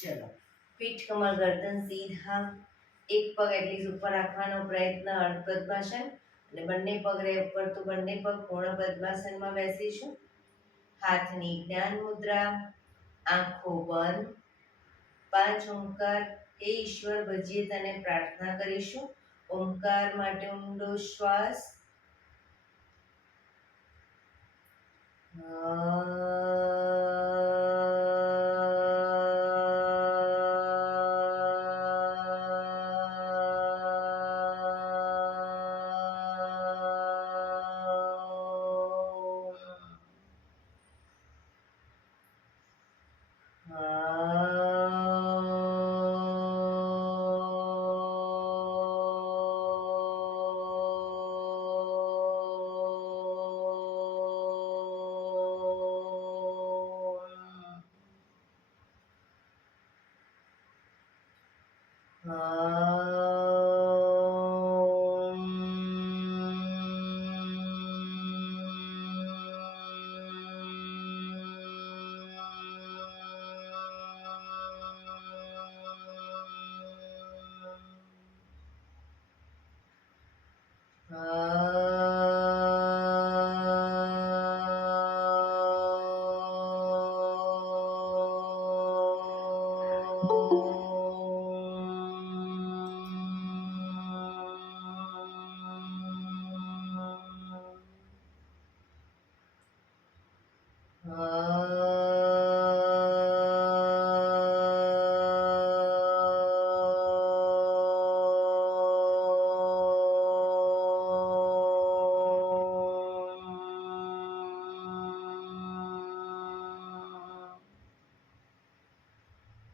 ચલો, પીઠ કમર ગરદન સીધા, એક પગ એટલી ઉપર રાખવાનો પ્રયત્ન, અર્ધ પદ્માસન, અને બંને પગ રહે ઉપર તો બંને પગ પૂર્ણ પદ્માસનમાં બેસીશું. હાથની જ્ઞાન મુદ્રા, આંખો બંધ, 5 ઓમકાર. હે ઈશ્વર, ભજીએ તને પ્રાર્થના કરીશું. ઓમકાર માટે ઊંડો શ્વાસ.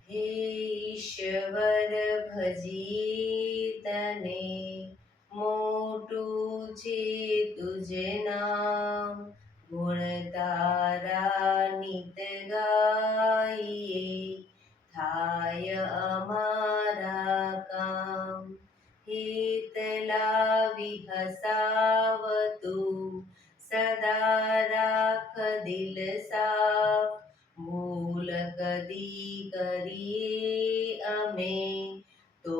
હે ઈશ્વર, ભજીએ તને, મોટું છે તુજ નામ. ગુણ તારા નિત ગાઈએ, થાય અમારા કામ. હિત લાવી હસાવતું, સદા રાખ દિલ સાફ. ભૂલ કદી કરીએ અમે, તો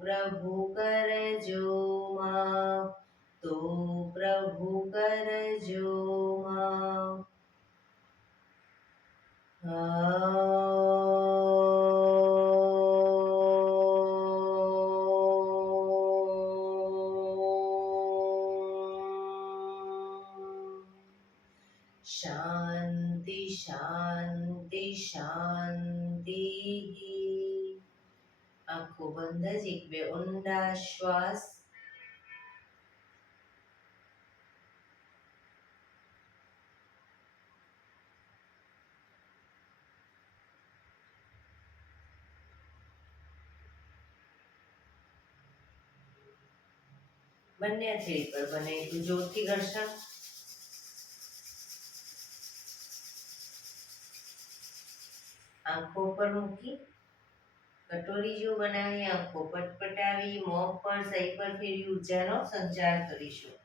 પ્રભુ કરજો માફ. તો પ્રભુ કરજો માફ. શાંતિ શાંતિ શાંતિ. આંખો બંધ જ 1-2 ઊંડા શ્વાસ. બંને હથેળી પર બને એટલું જોરથી ઘર્ષણ. આંખો પર મૂકી કટોરી જો બનાવી, આંખો પટપટાવી, મોં પર સહી પર ફેરવી ઉર્જાનો સંચાર કરીશું.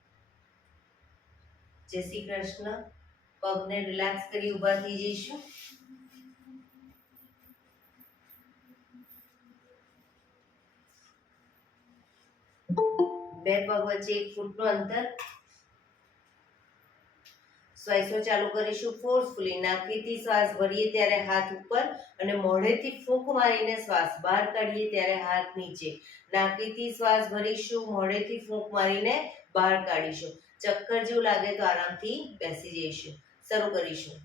જય શ્રી કૃષ્ણ. પગને રિલેક્સ કરી ઊભા થઈ જઈશું. બે પગ વચ્ચે 1 ફૂટનું અંતર. શ્વાસો ચાલુ કરીશું ફોર્સફુલી. નાકથી શ્વાસ ભરીએ ત્યારે હાથ ઉપર અને મોઢેથી ફૂંક મારીને શ્વાસ બહાર કાઢીએ ત્યારે હાથ નીચે. નાકથી શ્વાસ ભરીશું, મોઢેથી ફૂંક મારીને બહાર કાઢીશું. ચક્કર જેવું લાગે તો આરામથી બેસી જઈશું. શરૂ કરીશું.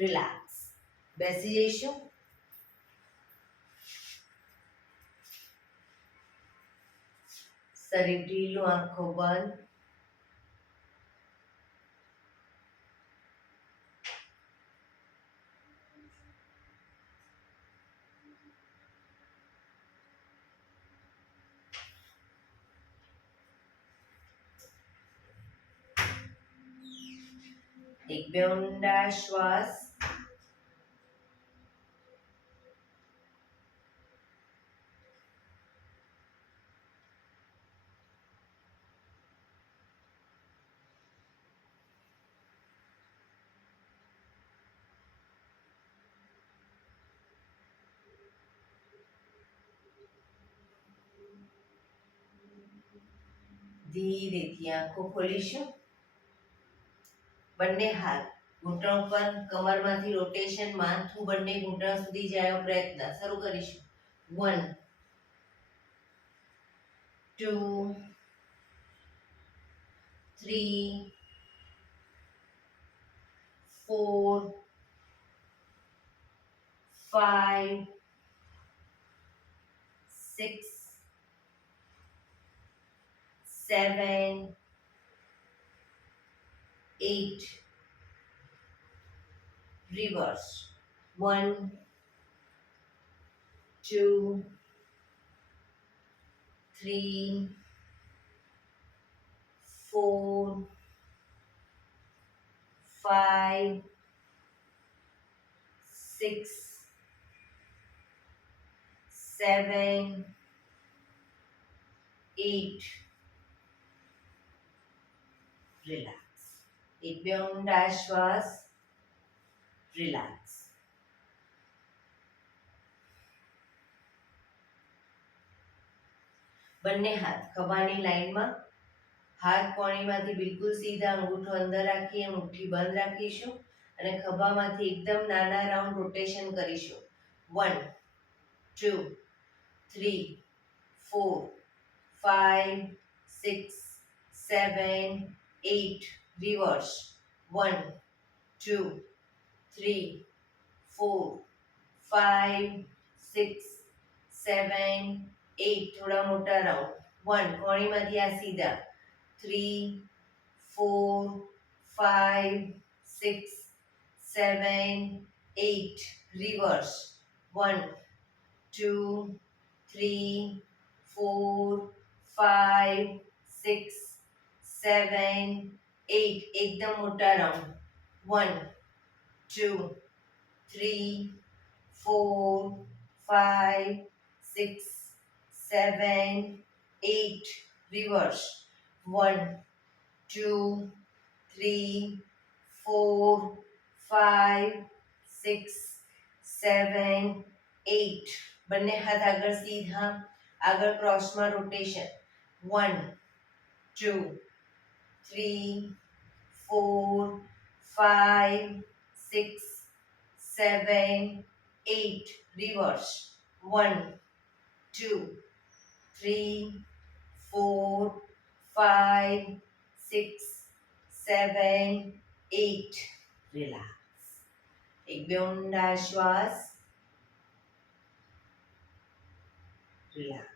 રિલેક્સ. બેસી જઈશું. શરીર ઢીલું, આંખો બંધ. એક બે ઊંડા શ્વાસ. ધીરેથી આંખો ખોલીશું. બંને હાથ ઘૂંટણ પર, કમરમાંથી રોટેશન, માથું બંને ઘૂંટણ સુધી જાય એવો પ્રયત્ન. શરૂ કરીશું. 1 2 3 4 5 6 7 8. Reverse. 1 2 3 4 5 6 7 8. Relax. એક બે ઊંડા શ્વાસ. રિલેક્સ. બંને હાથ ખભાની લાઈનમાં. હાથ કોણીમાંથી બિલકુલ સીધા, અંગૂઠો અંદર રાખીએ, મુઠ્ઠી બંધ રાખીશું અને ખભામાંથી એકદમ નાના રાઉન્ડ રોટેશન કરીશું. 1 2 3 4 5 6 7 8. Reverse. 1 2 3 4 5 6 7 8. થોડા મોટા રાઉન્ડ. 1 કોણીમાંથી આ સીધા. 3 4 5 6 7 8. Reverse. 1 2 3 4 5 6 7 8. એકદમ મોટા રાઉન્ડ. 1 2 3 4 5 6 7 8. Reverse. 1 2 3 4 5 6 7 8. બંને હાથ આગળ સીધા, આગળ ક્રોસમાં રોટેશન. 1 2 3 4 5 6 7 8. Reverse. 1 2 3 4 5 6 7 8. Relax. એક બે ઊંડા શ્વાસ. રિલેક્સ.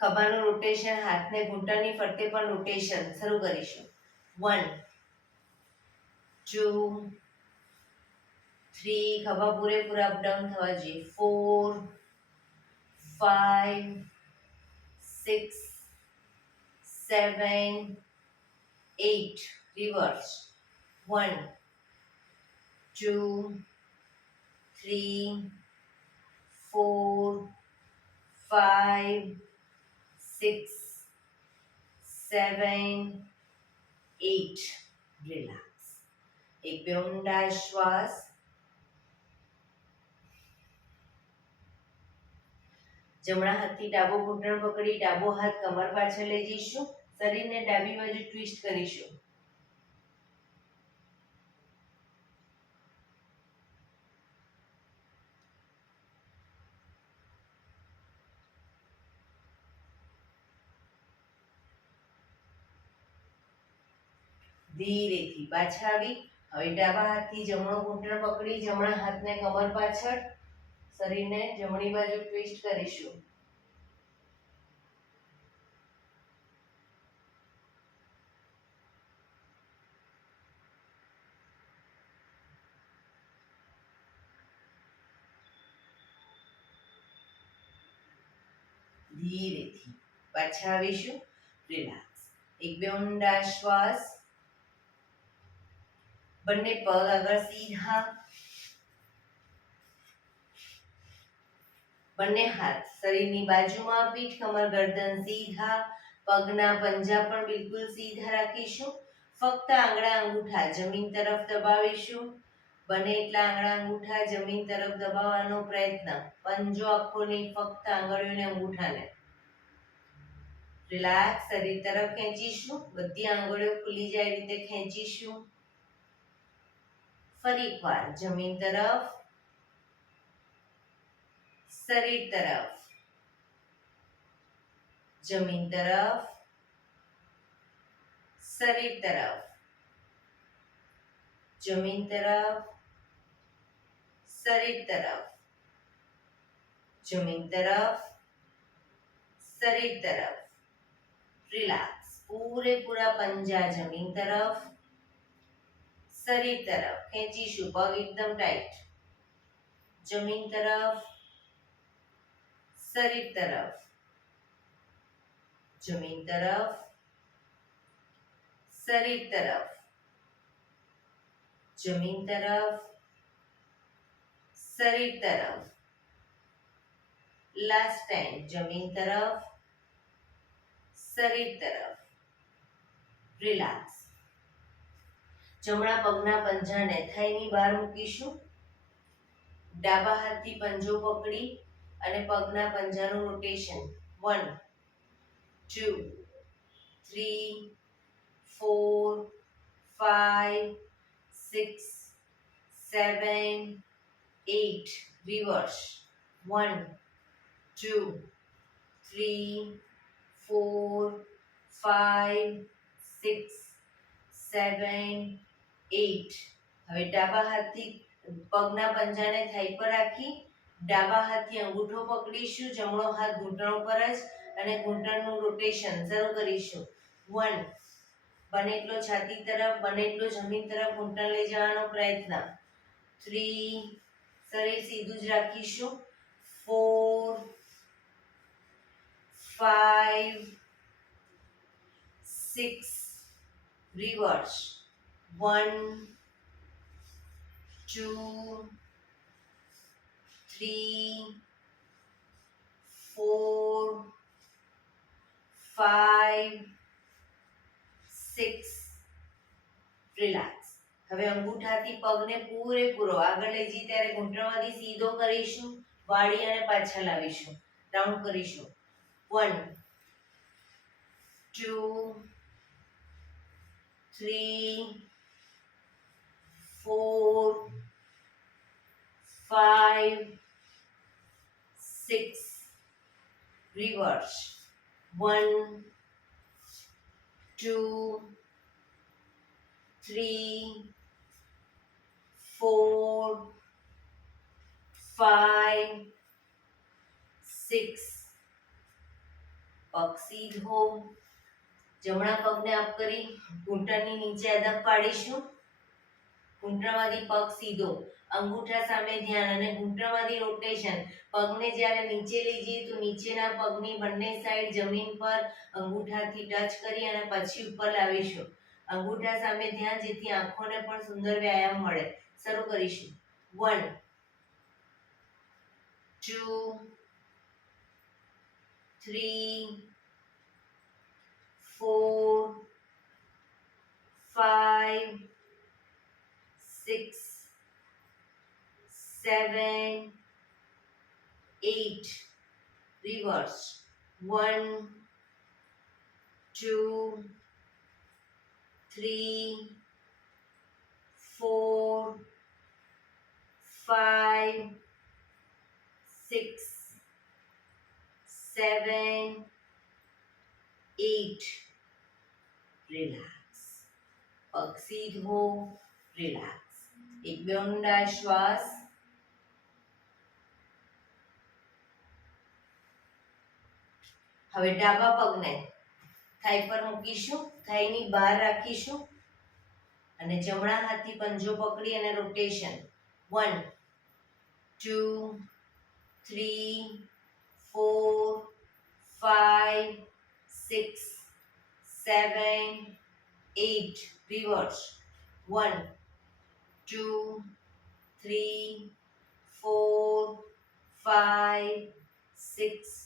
ખભાનું રોટેશન, હાથને ઘૂંટણની ફરતે પણ રોટેશન. શરૂ કરીશું. 1 2 3. ખભા પૂરેપૂરા અપડાઉન થવા જોઈએ. 4 5 6 7 8. Reverse. 1 2 3 4 5 6 7 8. Relax. એક બે ઊંડા શ્વાસ. જમણા હાથથી ડાબો ઘૂંટણ પકડી ડાબો હાથ કમર પાછળ લઈ જઈશું. શરીરને ડાબી બાજુ ટ્વિસ્ટ કરીશું. ધીરેથી પાછા આવી. હવે ડાબા હાથથી જમણો ઘૂંટણ પકડી જમણા હાથને કમર પાછળ, શરીરને જમણી બાજુ ટ્વિસ્ટ કરીશું. ધીરેથી પાછા આવીશું. રિલેક્સ. એક બે ઊંડા શ્વાસ. બંને પગ આગળ સીધા. બંને હાથ શરીરની બાજુમાં, પીઠ કમર ગરદન સીધા. પગના પંજા પણ બિલકુલ સીધા રાખીશું. ફક્ત આંગળા અંગૂઠા જમીન તરફ દબાવીશું. બને એટલા આંગળા અંગૂઠા જમીન તરફ દબાવવાનો પ્રયત્ન. પંજો આખો નહીં, ફક્ત આંગળીઓને અંગૂઠાને. રિલેક્સ. શરીર તરફ ખેંચીશું. બધી આંગળીઓ ખુલી જાય રીતે ખેંચીશું. ફરી એકવાર જમીન તરફ, શરીર તરફ, જમીન તરફ, શરીર તરફ, જમીન તરફ, શરીર તરફ, જમીન તરફ, શરીર તરફ. રિલેક્સ. પૂરેપૂરા પંજા જમીન તરફ, શરીર તરફ ખેંચીશું. પગ એકદમ ટાઈટ. જમીન તરફ, શરીર તરફ, જમીન તરફ, શરીર તરફ, જમીન તરફ, શરીર તરફ. Last time. જમીન તરફ, શરીર તરફ. રિલેક્સ. જમણા પગના પંજાને થાઈની બહાર મૂકીશું. ડાબા હાથથી પંજો પકડી અને પગના પંજાનું રોટેશન. 1 2 3 4 5 6 7 8. રિવર્સ. 1 2 3 4 5 6 7 8. હવે ડાબા હાથથી પગના પંજાને થાઈ પર રાખી ડાબા હાથથી અંગૂઠો પકડીશું. જમણો હાથ ઘૂંટણ ઉપર જ અને ઘૂંટણનું રોટેશન શરૂ કરીશું. 1. બને એટલો છાતી તરફ, બને એટલો જમીન તરફ ઘૂંટણ લઈ જવાનો પ્રયત્ન. 3. શરીર સીધું જ રાખીશું. 4 5 6. રિવર્સ. 1 2 3 4 5 6. રિલેક્સ. હવે અંગૂઠાથી પગને પૂરેપૂરો આગળ લઈ જઈ ત્યારે ઘૂંટણમાંથી સીધો કરીશું. વાળી અને પાછા લાવીશું. રાઉન્ડ કરીશું. 1 2 3 4 5 6. રિવર્સ. 1 2 3 4 5 6. પગ સીધો. જમણા પગને અપ કરી ઘૂંટણની નીચે અદબ પાડીશું. ઘૂંટણમાંથી પગ સીધો, અંગૂઠા સામે ધ્યાન અને ઘૂંટણમાંથી રોટેશન. પગને જ્યારે નીચે લઈ જઈએ તો નીચેના પગની બંને સાઈડ જમીન પર અંગૂઠાથી ટચ કરી અને પછી ઉપર લાવીશું. અંગૂઠા સામે ધ્યાન, જેથી આંખોને પણ સુંદર વ્યાયામ મળે. શરૂ કરીશું. 1 2 3 4 5 6 7 8. રિવર્સ. 1 2 3 4 5 6 7 8. રિલેક્સ. પગ સીધો, રિલેક્સ. એક બે ઊંડા શ્વાસ. હવે ડાબા પગને થાઈ પર મૂકીશું, થાઈની બહાર રાખીશું અને જમણા હાથથી પંજો પકડી અને રોટેશન. 1 2 3 4 5 6 7 8 રિવર્સ. 1 2 3 4 5 6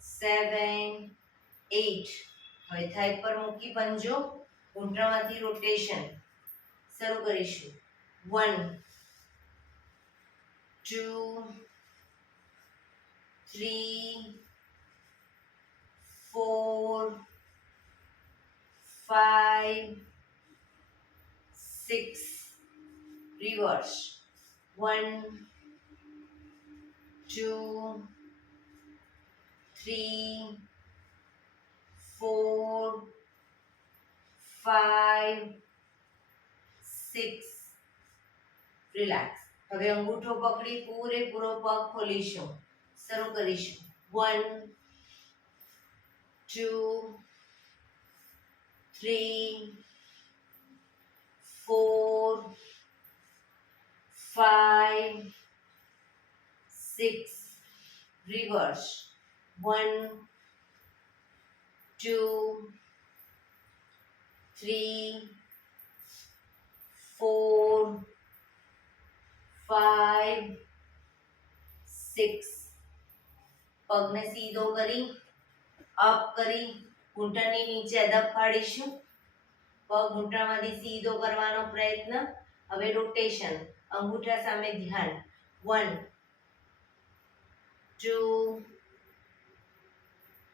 7 8. હવે થાઈ પર મૂકી પંજો, ઘૂંટણમાંથી રોટેશન શરૂ કરીશું. 1 2 3 4 5 6 રિવર્સ. 1 2 3 4 5 6 રિલેક્સ. હવે અંગૂઠો પકડી પૂરેપૂરો પગ ખોલીશું, શરૂ કરીશું. 1 2 3 4 5 6 રિવર્સ. 1 2 3 4 5 6. પગને સીધો કરી અપ કરી ઘૂંટણની નીચે અદબ પાડીશું. પગ ઘૂંટણમાંથી સીધો કરવાનો પ્રયત્ન. હવે રોટેશન, અંગૂઠા સામે ધ્યાન. 1 2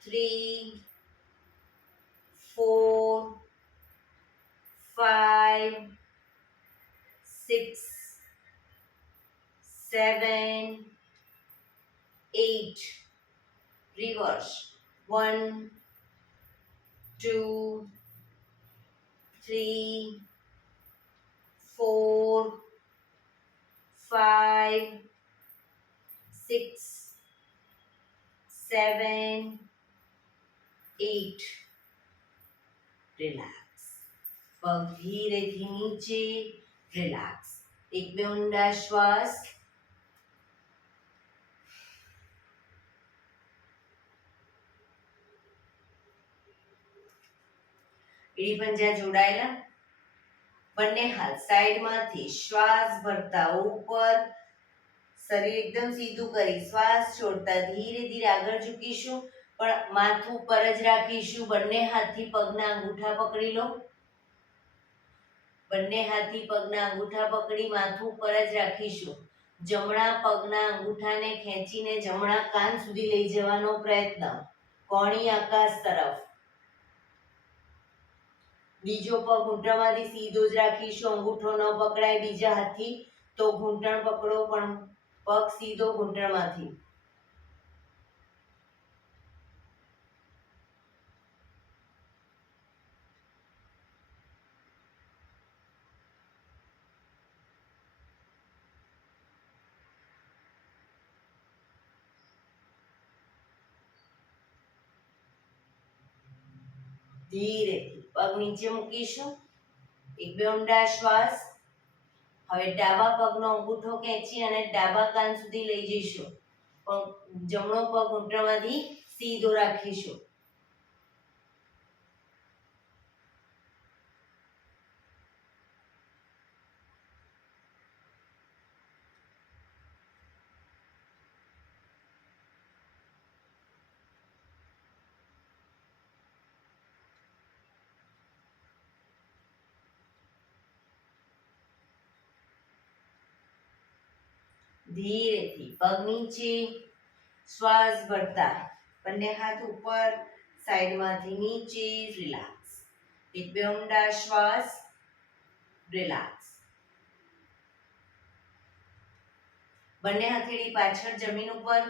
3 4 5 6 7 8 રિવર્સ. 1 2 3 4 5 6 7 8. રિલેક્સ. પગ ધીરેથી નીચે, રિલેક્સ. એક બે ઊંડા શ્વાસ. એડી પંજા જોડાયેલા. બંને હાથ સાઈડમાંથી શ્વાસ ભરતા ઉપર, શરીર એકદમ સીધું કરી શ્વાસ છોડતા ધીરે ધીરે આગળ ઝૂકીશું, પણ માથું પર જ રાખીશું. બંને હાથથી પગના અંગૂઠા પકડી લો. બંને હાથથી પગના અંગૂઠા પકડી માથું પર જ રાખીશું. જમણા પગના અંગૂઠાને ખેંચીને જમણા કાન સુધી લઈ જવાનો પ્રયત્ન, કોણી આકાશ તરફ. બીજો પગ ઘૂંટણમાંથી સીધો જ રાખીશું, અંગૂઠો ન પકડાય બીજા હાથથી તો ઘૂંટણ પકડો, પણ પગ સીધો ઘૂંટણમાંથી. ધીરેથી પગ નીચે મૂકીશું. એક બે ઊંડા શ્વાસ. હવે ડાબા પગનો અંગૂઠો ખેંચી અને ડાબા કાન સુધી લઈ જઈશું, પણ જમણો પગ ઘૂંટણમાંથી સીધો રાખીશું. ધીરેથી પગ નીચે, શ્વાસ ભરતા બંને હાથ ઉપર, સાઈડમાંથી નીચે, રિલેક્સ. એક બે ઊંડા શ્વાસ, રિલેક્સ. બંને હથેળી પાછળ જમીન ઉપર,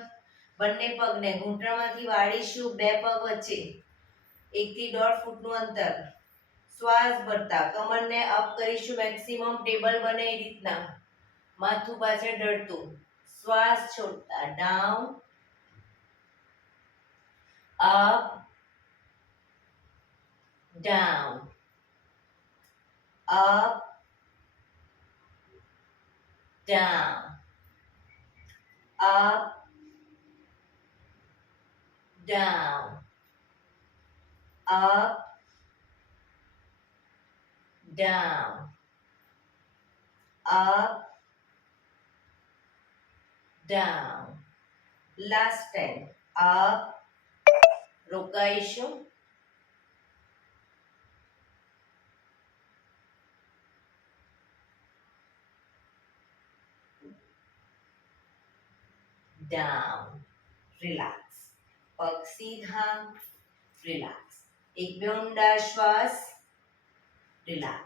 બંને પગને ઘૂંટણમાંથી વાળીશું. બે પગ વચ્ચે 1 થી 1.5 ફૂટનું અંતર. શ્વાસ ભરતા કમરને અપ કરીશું, મેક્સિમમ ટેબલ બને એ રીતના. માથું પાછળ ઢળતું. શ્વાસ છોડતા down, up, down, up, down, up, down, up, down, up, down. Last time. Up, રોકાઈશું. Down. Relax. પગ સીધા. Relax. એક બે ઊંડા શ્વાસ. Relax.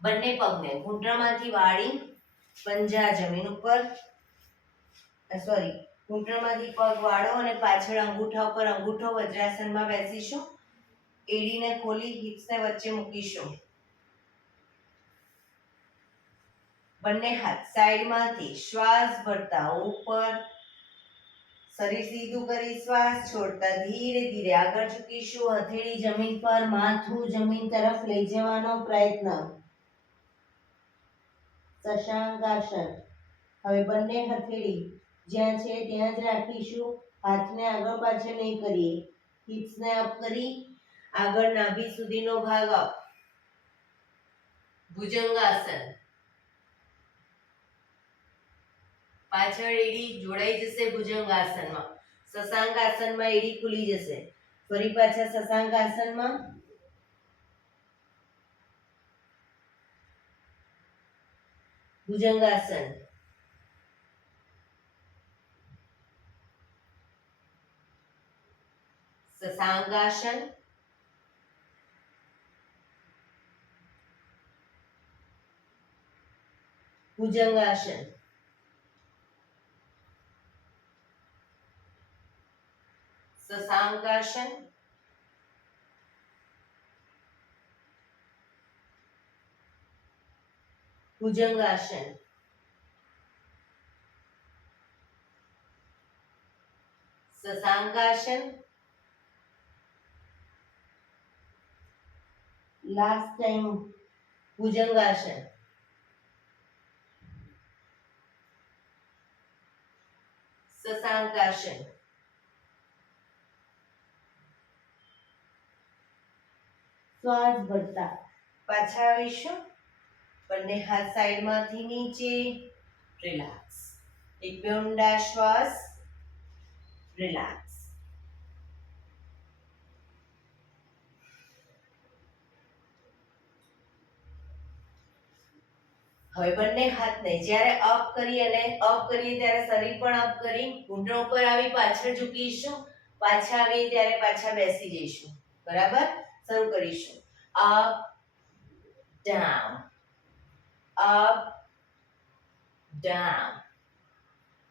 બંને પગને ઘૂંટણમાંથી વાળી પંજા જમીન ઉપર, સોરી, ઘૂંટણમાંથી પગ વાળો અને પાછળ અંગૂઠા ઉપર અંગૂઠો વજ્રાસનમાં બેસીશું. એડીને ખોલી હિપ્સને વચ્ચે મૂકીશું. બંને હાથ સાઈડમાંથી શ્વાસ ભરતા ઉપર, શરીર સીધું કરી શ્વાસ છોડતા ધીરે ધીરે આગળ ઝૂકીશું. હથેળી જમીન પર, માથું જમીન તરફ લઈ જવાનો પ્રયત્ન. શશાંકાસન. હવે બંને હથેળી જ્યાં છે ત્યાં જ રાખીશું. હાથને આગળ પાછળ નહીં કરીએ. હિપ્સને અપ કરી આગળ નાભી સુધીનો ભાગ અપ. ભુજંગાસન. પાછળ એડી જોડાઈ જશે ભુજંગાસનમાં. શશાંકાસનમાં એડી ખુલી જશે. ફરી પાછા શશાંકાસનમાં. ભુજંગાસન. શશાંકાસન. ભુજંગાસન. શશાંકાસન. ભુજંગાસન. શશાંકાસન. Last time bhujangasana. શશાંકાસન. શ્વાસ ભરતા પાછા આવીશું. બંને હાથ સાઈડમાંથી નીચે. રિલેક્સ. એક બે ઊંડા શ્વાસ. રિલેક્સ. હવે બંને હાથને જ્યારે અપ કરી અને અપ કરીએ ત્યારે શરીર પણ અપ કરી ઘૂંટણ ઉપર આવી પાછળ ઝૂકીશું. પાછા આવીએ ત્યારે પાછા બેસી જઈશું. બરાબર? શરૂ કરીશું. Up, down, up, down,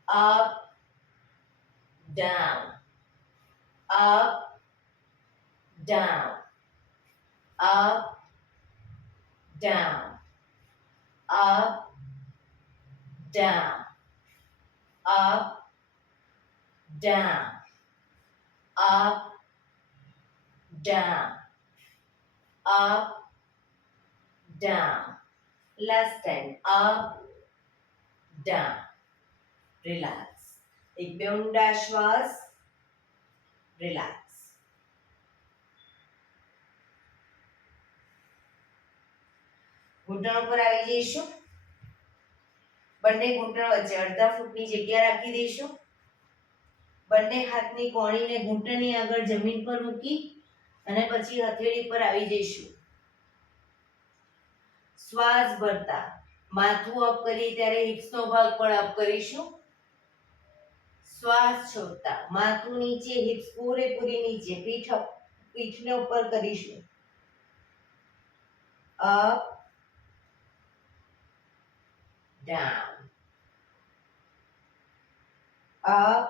up, down, up, down, up, down, up, down, up, down, up, down, up, down. Last time, up, down. Relax. એક બે ઊંડા શ્વાસ. Relax. ઘૂંટણ ઉપર આવી જઈશું. બંને ઘૂંટણ વચ્ચે અડધા ફૂટની જગ્યા રાખી દઈશું. બંને હાથની કોણીને ઘૂંટણની આગળ જમીન પર મૂકી અને પછી હથેળી પર આવી જઈશું. શ્વાસ ભરતા માથું અપ કરીએ ત્યારે હિપ્સનો ભાગ પણ અપ કરીશું. શ્વાસ છોડતા માથું નીચે, હિપ્સ પૂરેપૂરી નીચે, પીઠને ઉપર કરીશું. Up, down, up,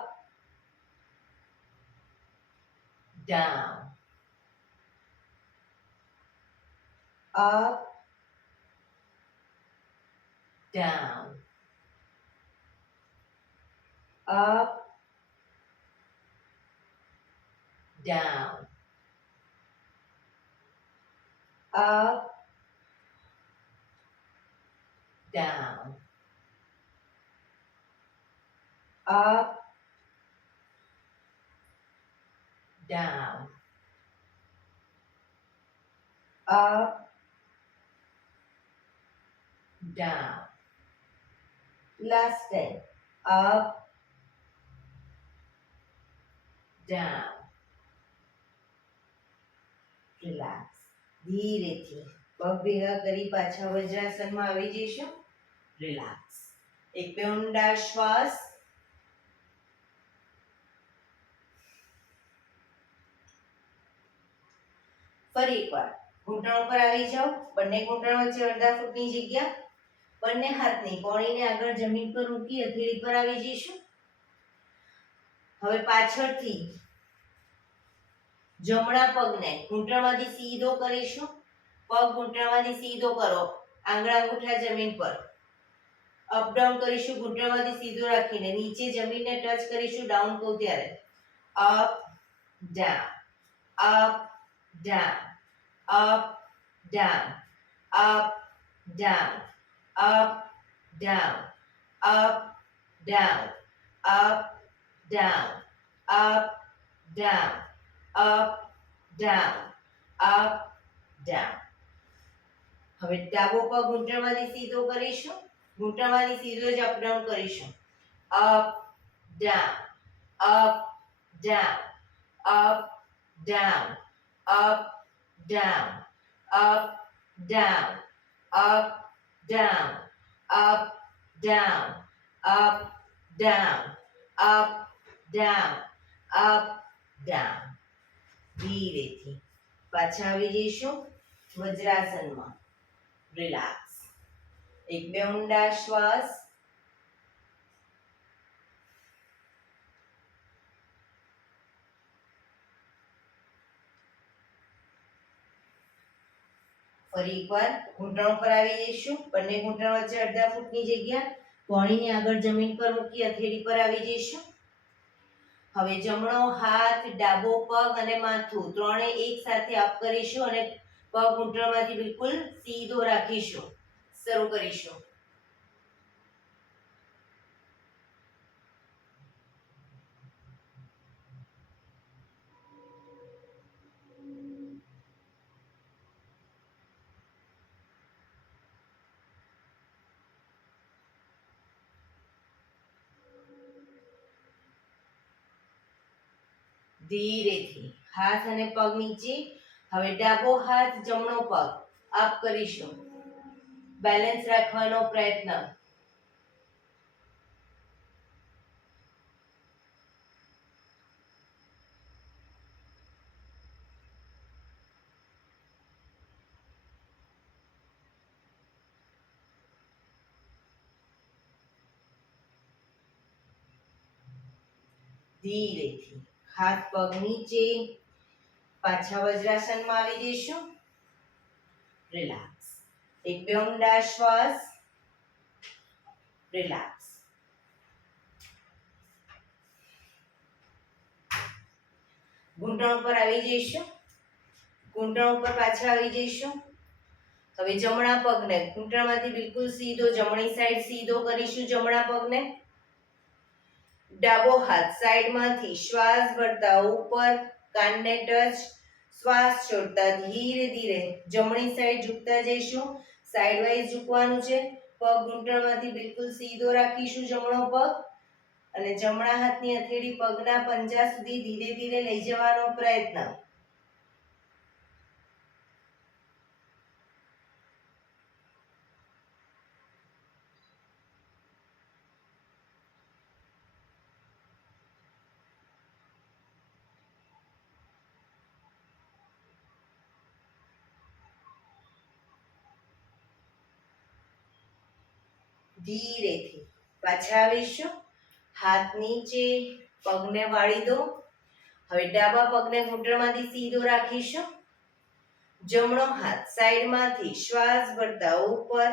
down, up, down, up, down, up, down, up, down, up, down. Last time. Up, down. Relax. ધીરેથી પગ ભેગા કરી પાછા વજ્રાસનમાં આવી જઈશું. રિલેક્સ. એક બે ઊંડા શ્વાસ. ફરી એકવાર ઘૂંટણ ઉપર આવી જાઓ. બંને ઘૂંટણ વચ્ચે અડધા ફૂટની જગ્યા. બંને હાથની કોણીને આગળ જમીન પર મૂકી હથેળી પર આવી જઈશું. હવે પાછળથી જમણા પગને ઘૂંટણમાંથી સીધો કરીશું. પગ ઘૂંટણમાંથી સીધો કરો. આંગળા અંગૂઠા જમીન પર. અપ ડાઉન કરીશું ઘૂંટણમાંથી સીધો રાખીને. નીચે જમીનને ટચ કરીશું ડાઉન કહું ત્યારે. Up down, up down, up down, up down, up down, up down, up down, up down, up, down, up, down. હવે ડાબો પગ ઘૂંટણમાંથી સીધો કરીશું. ઘૂંટણમાંથી સીધો જ અપ ડાઉન કરીશું. up, down, up, down, up, down, up, down, up, down, up, down, up, down, up, down, up, down, up, down. ધીરેથી પાછા આવી જઈશું વજ્રાસનમાં. રિલેક્સ. એક બે ઊંડા શ્વાસ. ફરી એકવાર ઘૂંટણ ઉપર આવી જઈશું. બંને ઘૂંટણ વચ્ચે અડધા ફૂટની જગ્યા. કોણીને આગળ જમીન પર મૂકી હથેળી પર આવી જઈશું. હવે જમણો હાથ, ડાબો પગ અને માથું ત્રણે એક સાથે અપ કરીશું અને પગ ઘૂંટણમાંથી બિલકુલ સીધો રાખીશું. શરૂ કરીશું. ધીરેથી હાથ અને પગ નીચે. હવે ડાબો હાથ, જમણો પગ અપ કરીશું. બેલેન્સ રાખવાનો પ્રયત્ન. ધીરેથી હાથ પગ નીચે. પાછા વજ્રાસનમાં આવી જઈશું. રિલેક્સ. એક બે ઊંડા શ્વાસ. રિલેક્સ. ઘૂંટણ ઉપર આવી જઈશું. ઘૂંટણ ઉપર પાછા આવી જઈશું. હવે જમણા પગને ઘૂંટણમાંથી બિલકુલ સીધો જમણી સાઈડ સીધો કરીશું. જમણા પગને ડાબો હાથ સાઈડમાંથી શ્વાસ ભરતા ઉપર કાનને ટચ. શ્વાસ છોડતા ધીરે ધીરે જમણી સાઈડ ઝૂકતા જઈશું. સાઈડ વાઇઝ ઝૂકવાનું છે. પગ ઘૂંટણમાંથી બિલકુલ સીધો રાખીશું જમણો પગ અને જમણા હાથની હથેળી પગના પંજા સુધી ધીરે ધીરે લઈ જવાનો પ્રયત્ન. ધીરેથી પાછા આવીશું. હાથ નીચે, પગને વાળી દો. હવે ડાબા પગને ઘૂંટણમાંથી સીધો રાખીશું. જમણો હાથ સાઈડમાંથી શ્વાસ ભરતા ઉપર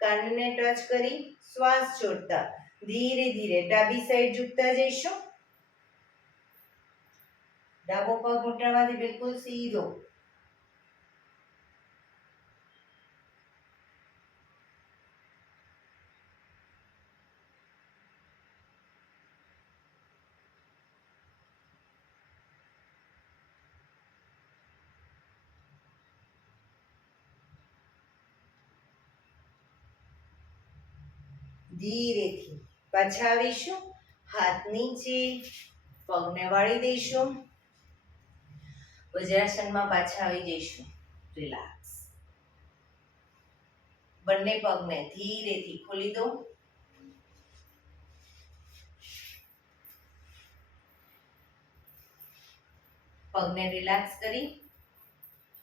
કાનને ટચ કરી શ્વાસ છોડતા ધીરે ધીરે ડાબી સાઈડ ઝૂકતા જઈશું. ડાબો પગ ઘૂંટણમાંથી બિલકુલ સીધો. ધીરેથી પાછા આવીશું. હાથ નીચે, પગને વાળી દઈશું. વજ્રાસનમાં પાછા આવી જઈશું. રિલેક્સ. બંને પગને ધીરેથી ખોલી દો. પગને રિલેક્સ કરી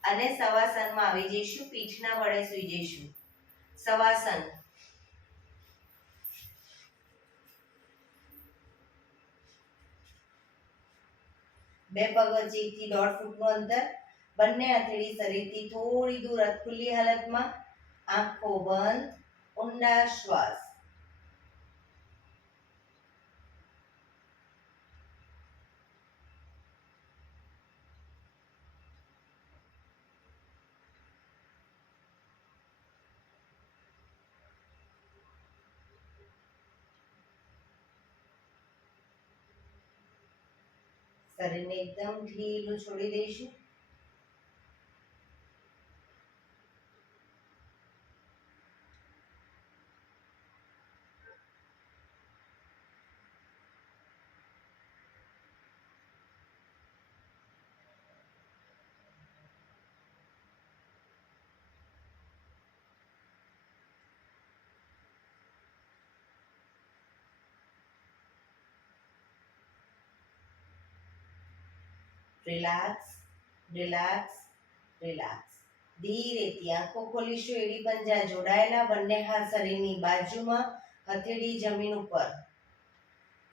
અને શવાસનમાં આવી જઈશું. પીઠના વડે સૂઈ જઈશું. શવાસન. બે પગ વચ્ચે 1 થી 1.5 ફૂટનું અંતર. બંને હથેળી શરીરથી થોડી દૂર ખુલ્લી હાલતમાં. આંખો બંધ. ઊંડા શ્વાસ. શરીરને એકદમ ઢીલું છોડી દઈશું. Relax, relax, relax. ધીરેથી આંખો ખોલીશું. એડી પંજા જોડાયેલા. બંને હાથ શરીરની બાજુમાં. હથેળી જમીન ઉપર.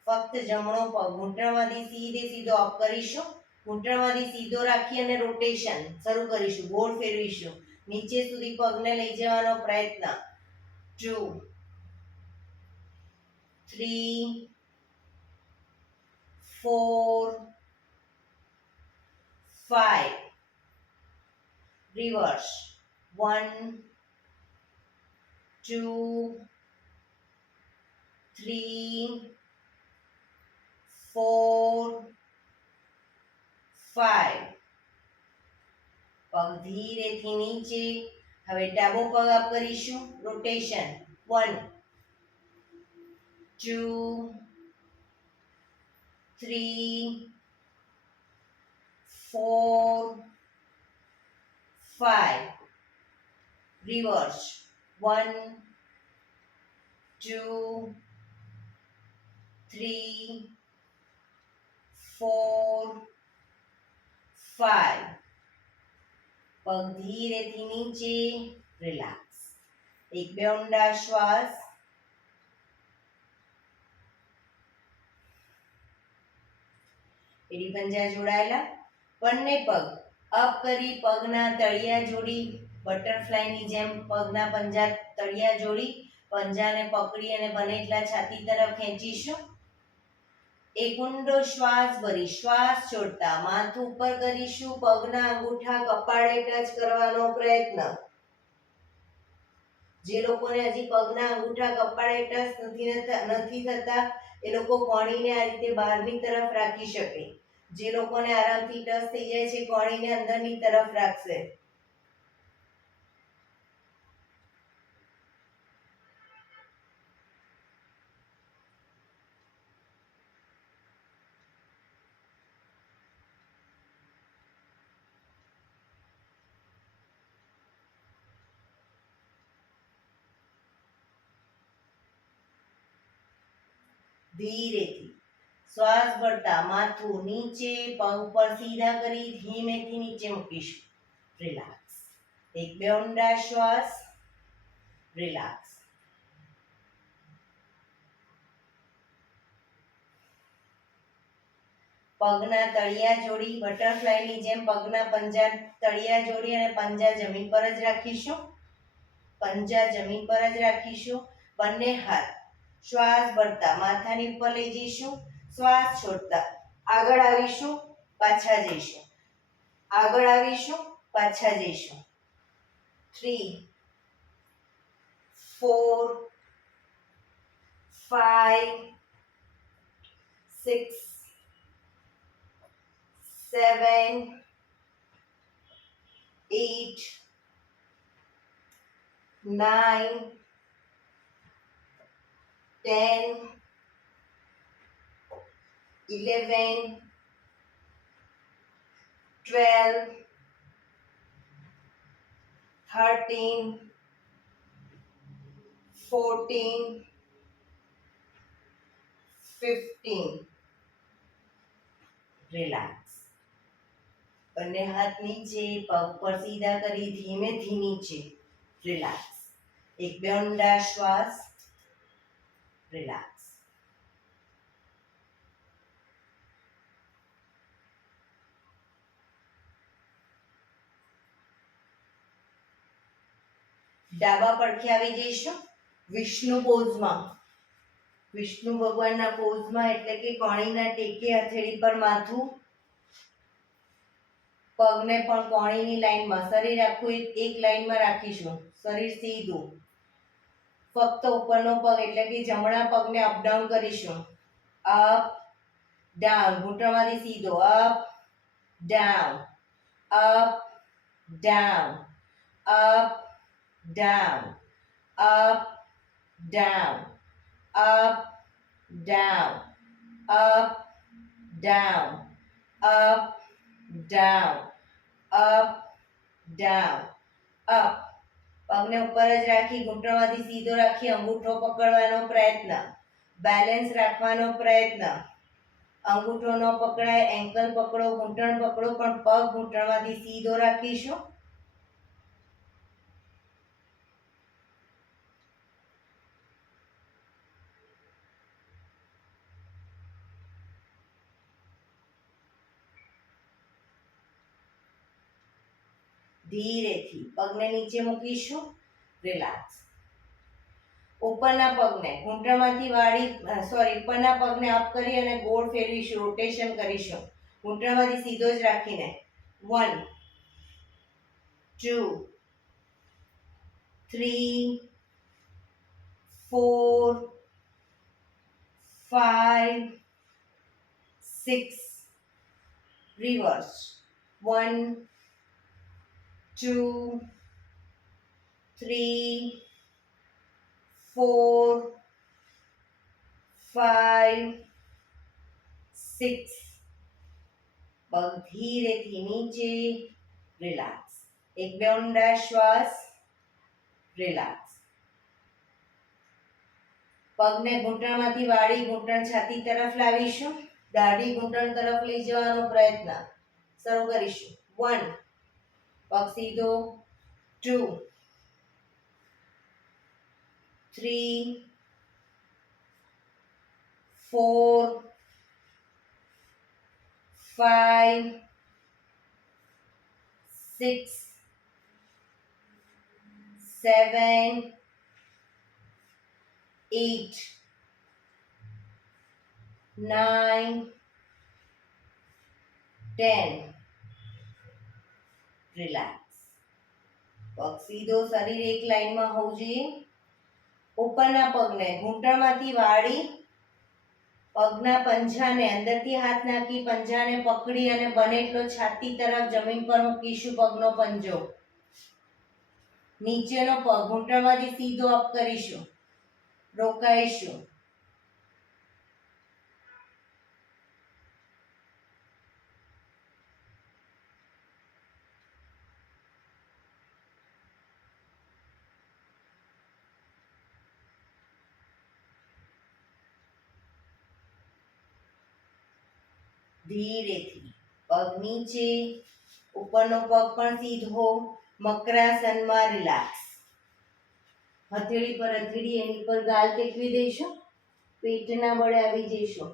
ફક્ત જમણો પગ ઘૂંટણમાંથી સીધો અપ કરીશું. ઘૂંટણમાંથી સીધો રાખી અને રોટેશન શરૂ કરીશું. ગોળ ફેરવીશું. નીચે સુધી પગને લઈ જવાનો પ્રયત્ન. 2 3 4 5. Reverse. 1 2 3 4 5. પગ ધીરેથી નીચે. હવે ડાબો પગ અપ કરીશું. રોટેશન. 1 2 3 4 5. Reverse. 1 2 3 4 5. પગ ધીરેથી નીચે. રિલેક્સ. એક બે ઊંડા શ્વાસ. એડી પંજા જોડાયેલા. બંને પગ અપ કરી પગના તળિયા જોડી. બટરફ્લાયની જેમ પગના પંજા તળિયા જોડી પંજાને પકડી અને બને એટલા છાતી તરફ ખેંચીશું. એક ઊંડો શ્વાસ ભરી શ્વાસ છોડતા માથું ઉપર કરીશું. પગના અંગૂઠા કપાળે ટચ કરવાનો પ્રયત્ન. જે લોકોને હજી પગના અંગૂઠા કપાળે ટચ નથી થતા એ લોકો કોણીને આ રીતે બહારની તરફ રાખી શકે. જે લોકોને આરામથી ટચ થઈ જાય છે કોણીને અંદરની તરફ રાખશે. ધીરેથી શ્વાસ ભરતા માથું નીચે. પગ પર સીધા કરી ધીમેથી નીચે મૂકીશું. રિલેક્સ. એક બે ઊંડા શ્વાસ. રિલેક્સ. પગના તળિયા જોડી બટરફ્લાયની જેમ પગના પંજા તળિયા જોડી અને પંજા જમીન પર જ રાખીશું. પંજા જમીન પર જ રાખીશું. બંને હાથ શ્વાસ ભરતા માથાની ઉપર લઈ જઈશું. શ્વાસ છોડતા આગળ આવીશું, પાછા જઈશું. આગળ આવીશું, પાછા જઈશું. 3 4 5 6 7 8 9 10 11 12 13 14 15. રિલેક્સ. બંને હાથ નીચે, પગ પર સીધા કરી ધીમેથી નીચે. રિલેક્સ. એક બે ઊંડા શ્વાસ. રિલેક્સ. ડાબા પડખે આવી જઈશું વિષ્ણુ પોઝમાં. વિષ્ણુ ભગવાનના પોઝમાં એટલે કે કોણીના ટેકે હથેળી પર માથું, પગને પણ કોણીની લાઈનમાં, શરીર આખું એક લાઈનમાં રાખીશું. શરીર સીધું. ફક્ત ઉપરનો પગ એટલે કે જમણા પગને અપ ડાઉન કરીશું. Up down. ઘૂંટણમાંથી સીધો. Up down, up down, up down, up down, up down, up down, up down, up down, up. પગને ઉપર જ રાખી ઘૂંટણમાંથી સીધો રાખી અંગૂઠો પકડવાનો પ્રયત્ન. બેલેન્સ રાખવાનો પ્રયત્ન. અંગૂઠો ન પકડાય, એન્કલ પકડો, ઘૂંટણ પકડો, પણ પગ ઘૂંટણમાંથી સીધો રાખીશું. ધીરેથી પગને નીચે મૂકીશું. રિલેક્સ. ઉપરના પગને ઘૂંટણમાંથી વાળી ઉપરના પગને અપ કરી અને ગોળ ફેરવીશું, રોટેશન કરીશું. ઘૂંટણમાંથી સીધો જ રાખીને. 1 2 3 4 5 6. રિવર્સ. 1 2 3 4 5 6. પગ ધીરેથી નીચે. રિલેક્સ. એક બે ઊંડા શ્વાસ. રિલેક્સ. પગને ઘૂંટણમાંથી વાળી ઘૂંટણ છાતી તરફ લાવીશું. દાઢી ઘૂંટણ તરફ લઈ જવાનો પ્રયત્ન. શરૂ કરીશું. 1 પગ સીધો. 2 3 4 5 6 7 8 9 10. રિલેક્સ. પગ સીધો, શરીર એક લાઈનમાં હોવું જોઈએ. ઉપરના પગને ઘૂંટણમાંથી વાળી પગના પંજાને અંદરથી હાથ નાખી પંજાને પકડી અને બને એટલો છાતી તરફ જમીન પર મૂકીશું. પગનો પંજો નીચેનો પગ ઘૂંટણમાંથી સીધો અપ કરીશું. રોકાઈશું. ધીરેથી પગ નીચે, ઉપરનો પગ પણ સીધો. મકરાસનમાં. રિલેક્સ. હથેળી પર હથેળી એની પર ગાલ ટેકવી દઈશું. પેટના બળે આવી જઈશું.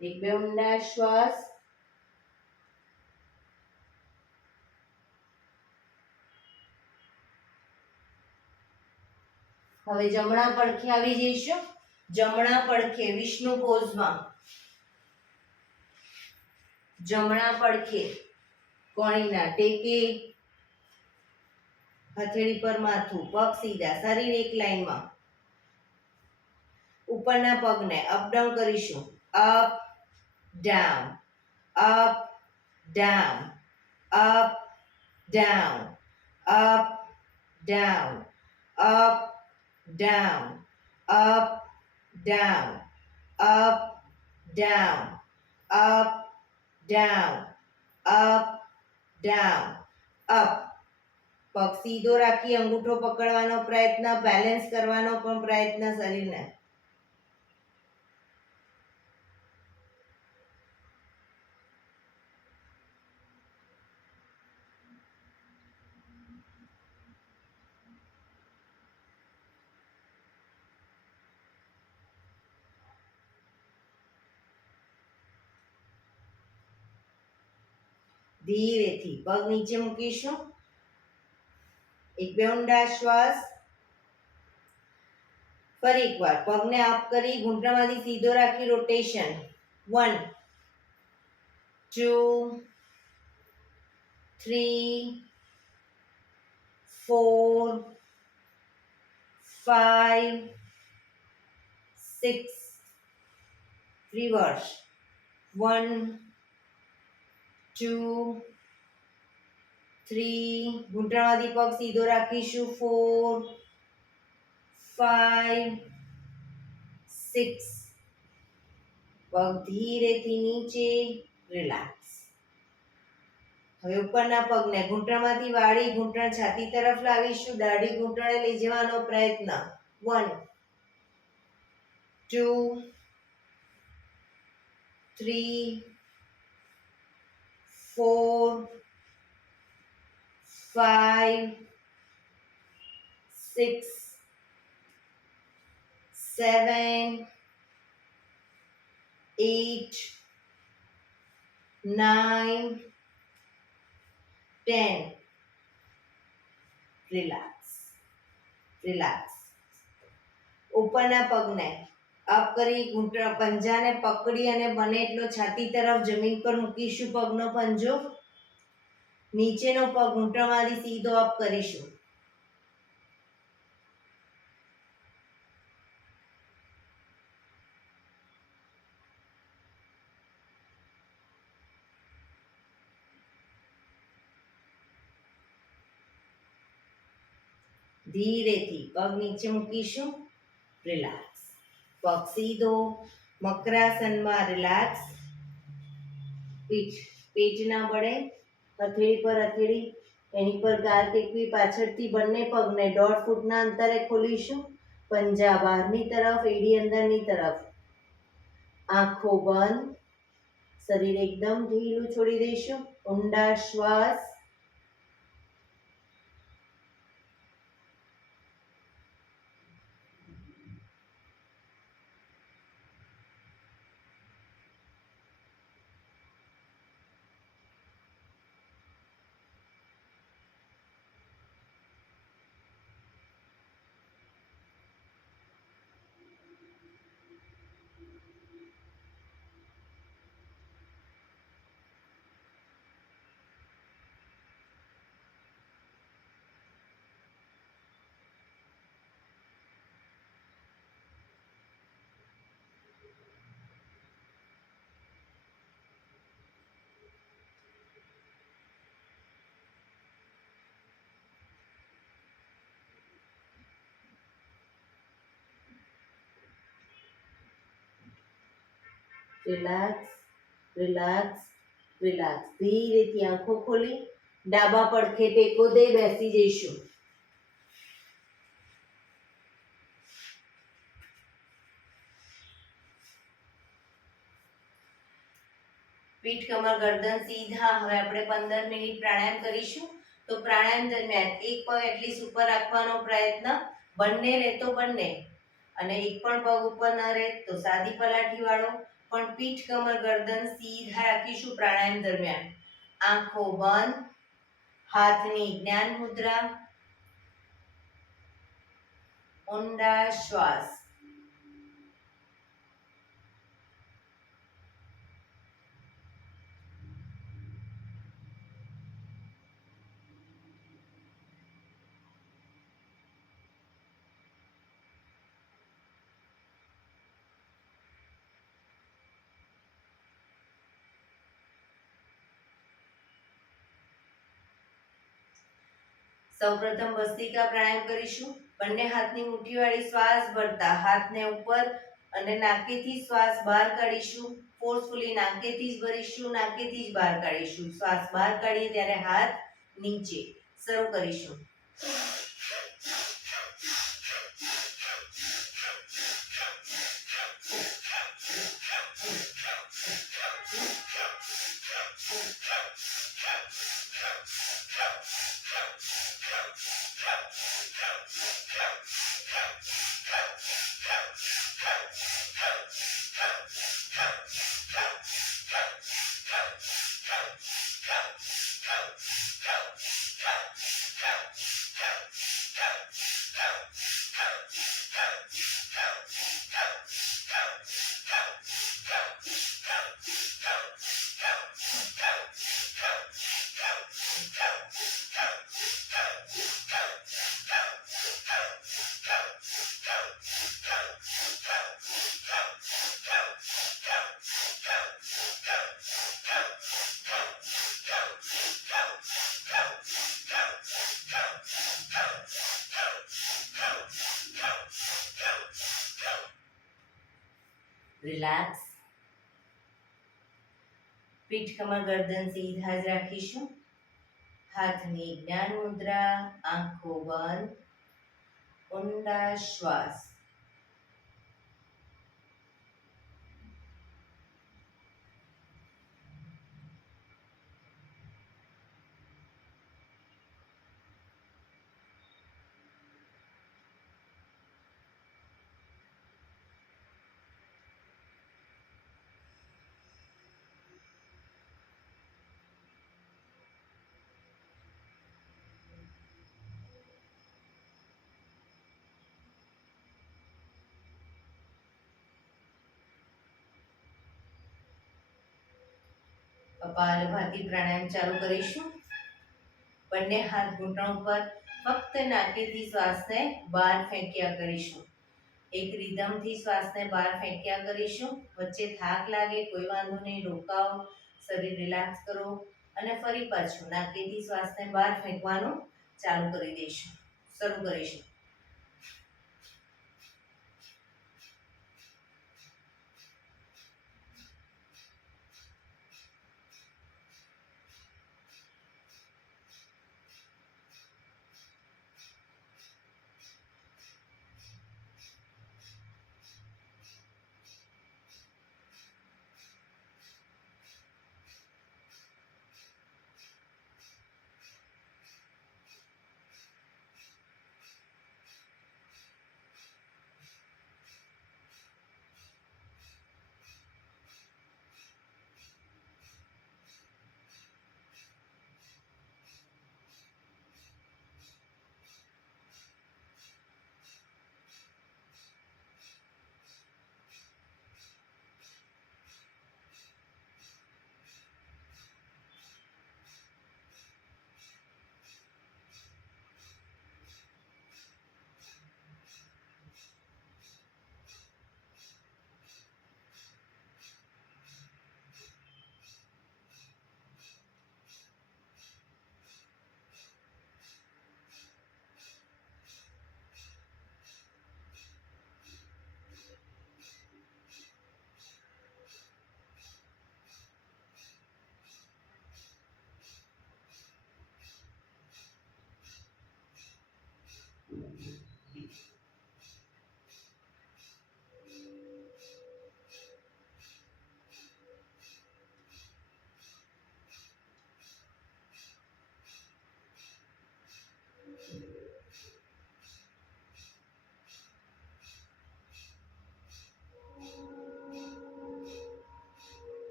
એક બે ઊંડા શ્વાસ. હવે જમણા પડખે આવી જઈશું. જમણા પડખે વિષ્ણુ પોઝમાં. જમણા પડખે કોણીના ટેકે, હથેળી પર માથું, પગ સીધા, શરીર એક લાઈનમાં. ઉપરના પગને અપ ડાઉન કરીશું. Up down, up down, up down, up down, up down, up down, up down, up down, up down, up. પગ સીધો રાખી અંગૂઠો પકડવાનો પ્રયત્ન, બેલેન્સ કરવાનો પણ પ્રયત્ન શરીરને. ધીરેથી પગ નીચે મૂકીશું. એક બે ઊંડા શ્વાસ. ફરી એકવાર પગને અપ કરી ઘૂંટણમાંથી સીધો રાખી રોટેશન. 1 2 3 4 5 6. રિવર્સ. 1 2 3. ઘૂંટણમાંથી પગ સીધો રાખીશું. 4 5 6. પગ ધીરેથી નીચે. રિલેક્સ. હવે ઉપરના પગને ઘૂંટણમાંથી વાળી ઘૂંટણ છાતી તરફ લાવીશું. દાઢી ઘૂંટણે લઈ જવાનો પ્રયત્ન. 1 2 3 4 5 6 7 8 9 10. Relax, relax. ઉપરના પગને અપ કરી ઘૂંટણ પંજાને પકડી અને બને એટલો છાતી તરફ જમીન પર મૂકીશું. પગનો પંજો નીચેનો પગ ઘૂંટણમાંથી સીધો અપ કરીશું. ધીરેથી પગ નીચે મૂકીશું. રિલેક્સ. પગ સીધો મકરાસનમાં. રિલેક્સ. પેટ ના બળે. હથેળી પર હથેળી, એની પર ગાલ ટેકવી. પાછળથી બંને પગને 1.5 ફૂટના અંતરે ખોલીશું. પંજા બહારની તરફ, એડી અંદરની તરફ. આંખો બંધ. શરીર એકદમ ઢીલું છોડી દઈશું. ઊંડા શ્વાસ. Relax, relax, relax. ધીરેથી આંખો ખોલી ડાબા પડખે ટેકો દઈ બેસી જઈશું. પીઠ, કમર, ગરદન સીધા. હવે આપણે 15 મિનિટ પ્રાણાયામ કરીશું. તો પ્રાણાયામ દરમિયાન એક પગ એટલીસ્ટ ઉપર રાખવાનો પ્રયત્ન. બંને રહે તો બંને, અને એક પણ પગ ઉપર ન રહે તો સાદી પલાઠી વાળો. પણ પીઠ કમર ગરદન સીધા રાખીશું પ્રાણાયામ દરમિયાન. આંખો બંધ, હાથની જ્ઞાન મુદ્રા, ઊંડા શ્વાસ. સૌપ્રથમ ભસ્ત્રિકા પ્રાણાયામ કરીશું. બંને હાથની મુઠ્ઠીવાળી શ્વાસ ભરતા હાથને ઉપર અને નાકેથી શ્વાસ બહાર કાઢીશું. ફોર્સફુલી નાકેથી જ ભરીશું, નાકેથી જ બહાર કાઢીશું. શ્વાસ બહાર કાઢીએ ત્યારે હાથ નીચે. શરૂ કરીશું. રિલેક્સ. પીઠ કમર ગરદન સીધા જ રાખીશું. હાથની જ્ઞાન મુદ્રા, આંખો બંધ, ઊંડા શ્વાસ. કપાલભાતિ પ્રાણાયામ ચાલુ કરીશું. બંને હાથ ઘૂંટણ ઉપર, ફક્ત નાકેથી શ્વાસને બહાર ફેંક્યા કરીશું. એક રિધમથી શ્વાસને બહાર ફેંક્યા કરીશું. વચ્ચે થાક લાગે કોઈ વાંધો નહીં, રોકાઓ, શરીર રિલેક્સ કરો અને ફરી પાછું નાકેથી શ્વાસને બહાર ફેંકવાનું ચાલુ કરી દઈશું. શરૂ કરીશું.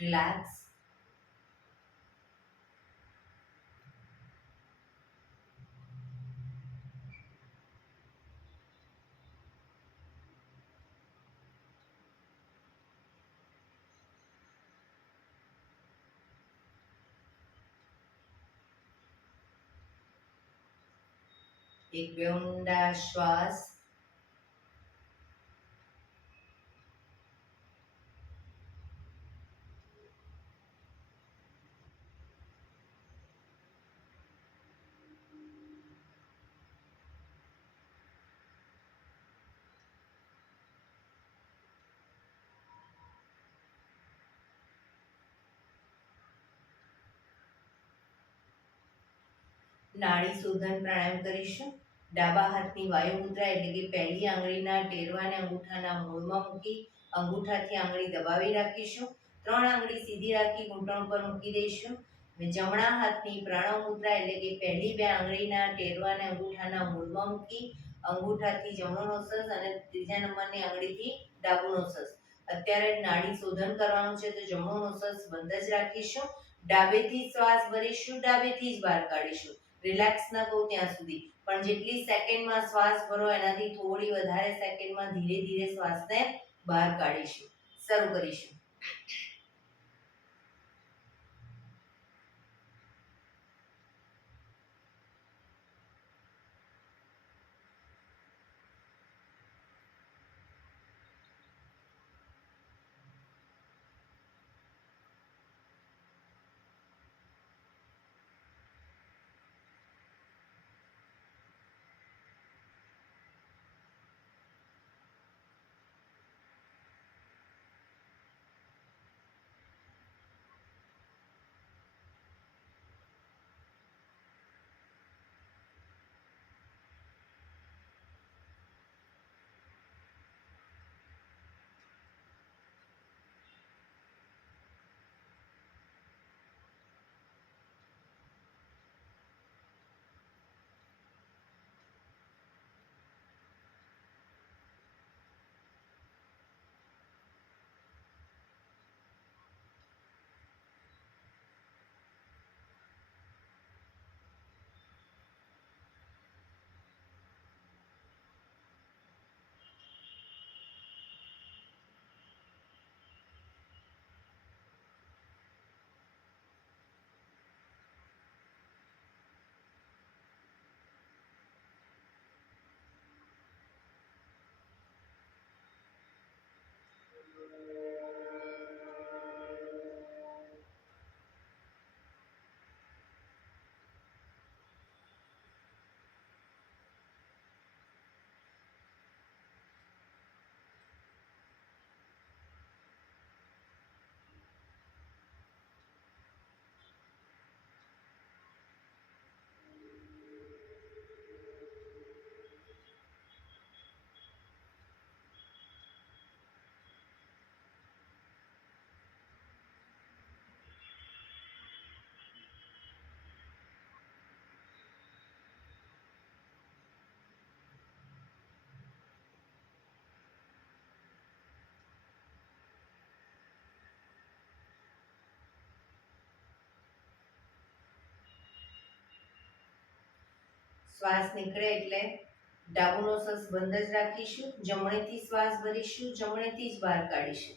relax. એક બે ઊંડા શ્વાસ. નાડી શોધન પ્રાણાયામ કરીશું. ડાબા હાથની વાયુ મુદ્રા એટલે કે પહેલી આંગળીના ટેરવાને અંગૂઠાના મૂળમાં મૂકી અંગૂઠાથી આંગળી દબાવી રાખીશું. 3 આંગળી સીધી રાખી ઘૂંટણ પર મૂકી દઈશું. જમણા હાથની પ્રણવ મુદ્રા એટલે કે પહેલી 2 આંગળીના ટેરવાને અંગૂઠાના મૂળમાં મૂકી અંગૂઠાથી જમણો નોસસ અને ત્રીજા નંબરની આંગળીથી ડાબુ નોસસ. અત્યારે નાડી શોધન કરવાનું છે તો જમણો નોસસ બંધ જ રાખીશું. ડાબેથી શ્વાસ ભરીશું, ડાબેથી જ બહાર કાઢીશું. રિલેક્સ ન કહું ત્યાં સુધી, પણ જેટલી સેકન્ડમાં શ્વાસ ભરો એનાથી થોડી વધારે સેકન્ડમાં ધીરે ધીરે શ્વાસને બહાર કાઢીશું. શરૂ કરીશું. શ્વાસ નીકળે એટલે ડાબુ નોસસ બંધ જ રાખીશું. જમણેથી શ્વાસ ભરીશું, જમણેથી જ બહાર કાઢીશું.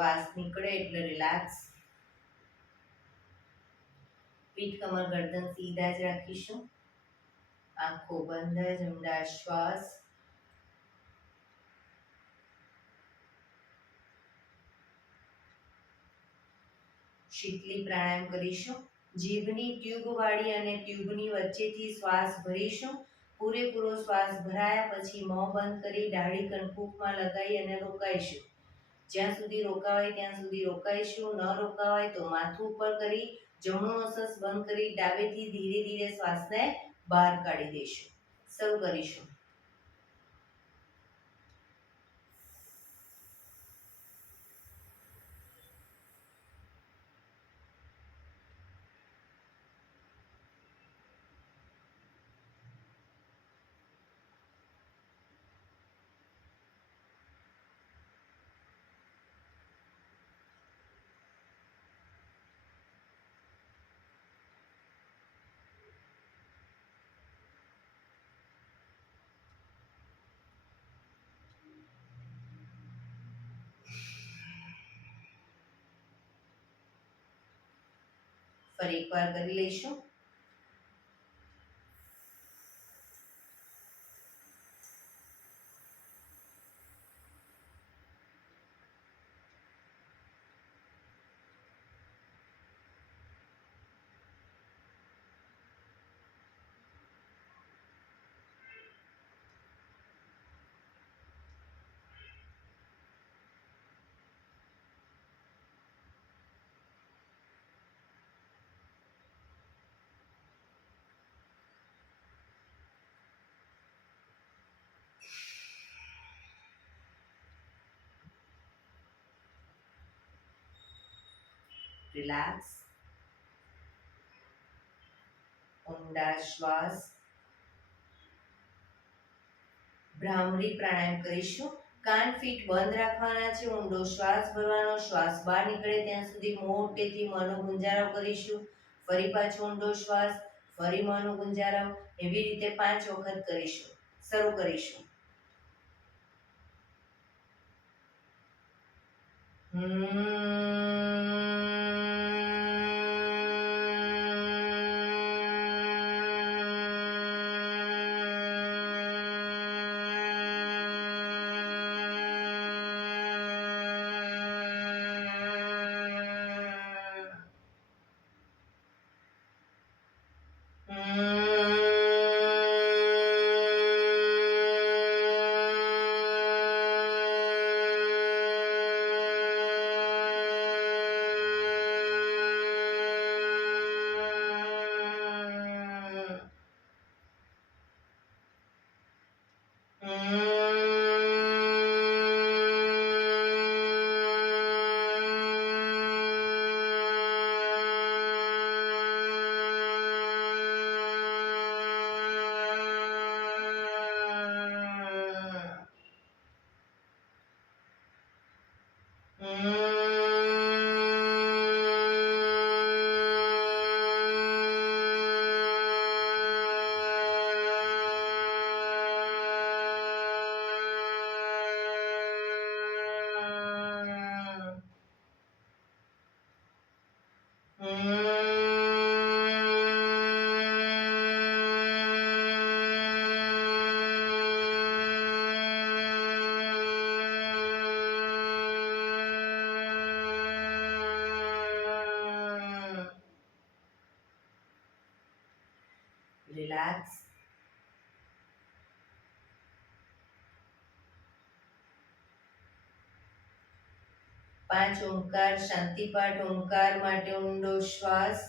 શ્વાસ નીકળે એટલે રિલેક્સ. પીઠ કમર ગરદન સીધા જ રાખીશું. આંખો બંધ જ ઊંડા શ્વાસ. શીતલી પ્રાણાયામ કરીશું. જીભની ટ્યુબ વાળી અને ટ્યુબની વચ્ચેથી શ્વાસ ભરીશું. પૂરેપૂરો શ્વાસ ભરાયા પછી મોં બંધ કરી દાઢી કણકુકમાં લગાવી અને રોકાઈશું. જ્યાં સુધી રોકાવાય ત્યાં સુધી રોકાઈશું. ન રોકાવાય તો માથું ઉપર કરી જમણું નસસ બંધ કરી ડાબેથી ધીરે ધીરે શ્વાસને બહાર કાઢી દઈશું. શરૂ કરીશું. ફરી એકવાર કરી લઈશું. રિલેક્સ. ઊંડા શ્વાસ. ભ્રામરી પ્રાણાયામ કરીશું. કાન ફીટ બંધ રાખવાના છે. ઊંડો શ્વાસ ભરવાનો. શ્વાસ બહાર નીકળે ત્યાં સુધી મોટેથી મોંનો ગુંજારો કરીશું. ફરી પાછો ઊંડો શ્વાસ. ફરી મોંનો ગુંજારો. એવી રીતે 5 વખત કરીશું. શરૂ કરીશું. રિલેક્સ. પાંચ ઓમકાર શાંતિપાઠ. ઓમકાર માટે ઊંડો શ્વાસ.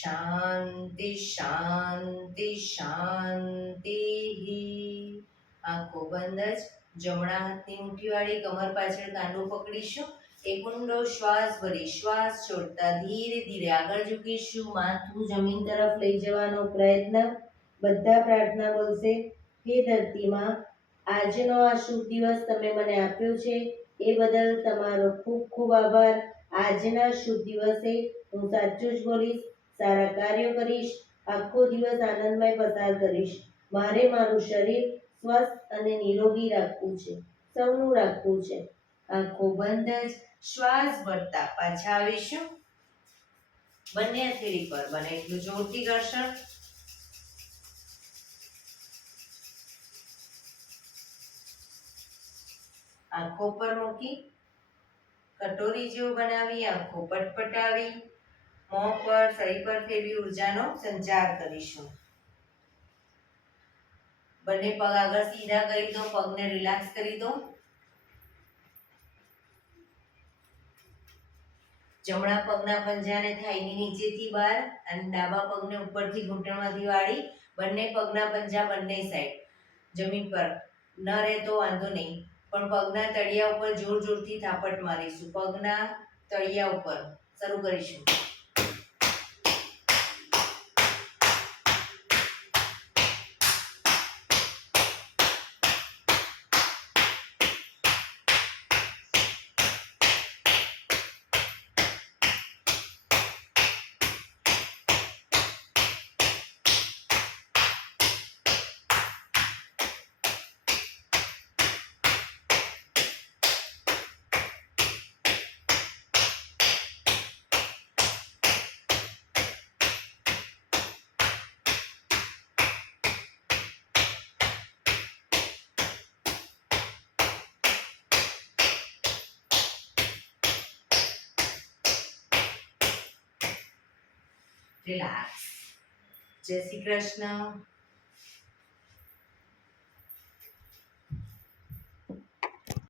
શાંતિ શાંતિ શાંતિ. આંખો બંધ જ જમણા હાથની મુઠ્ઠીવાળી કમર પાછળ કાંડું પકડીશું. એક ઊંડો શ્વાસ ભરી શ્વાસ છોડતા ધીરે ધીરે આગળ ઝૂકીશું. માથું જમીન તરફ લઈ જવાનો પ્રયત્ન. બધા પ્રાર્થના બોલશે. હે ધરતીમાં, આજનો આ શુભ દિવસ તમે મને આપ્યો છે એ બદલ તમારો ખૂબ ખૂબ આભાર. આજના શુભ દિવસે હું સાચું જ બોલીશ, સારા કાર્યો કરીશ, આખો દિવસ આનંદમય પસાર કરીશ. મારે મારું શરીર સ્વસ્થ અને નિરોગી રાખવું છે, સૌનું રાખવું છે. આંખો બંધ જ શ્વાસ ભરતા પાછા આવીશું. બંને હથેળી પર બને એટલું જોરથી ઘર્ષણ. આંખો પર મૂકી કટોરી જેવું બનાવી આંખો પટપટાવી મોં પર શરીર પર ફેરવી ઉર્જાનો સંચાર કરીશું. બંને પગ આગળ સીધા કરી દો, પગને રિલેક્સ કરી દો. જમણા પગના પંજાને થાઈની નીચેથી બહાર અને ડાબા પગને ઉપરથી ઘૂંટણમાંથી વાળી બંને પગના પંજા બંને સાઈડ જમીન પર ન રહે તો વાંધો નહીં, પણ પગના તળિયા ઉપર જોર જોરથી થાપટ મારીશું. પગના તળિયા ઉપર શરૂ કરીશું. રિલેક્સ. જય શ્રી કૃષ્ણ.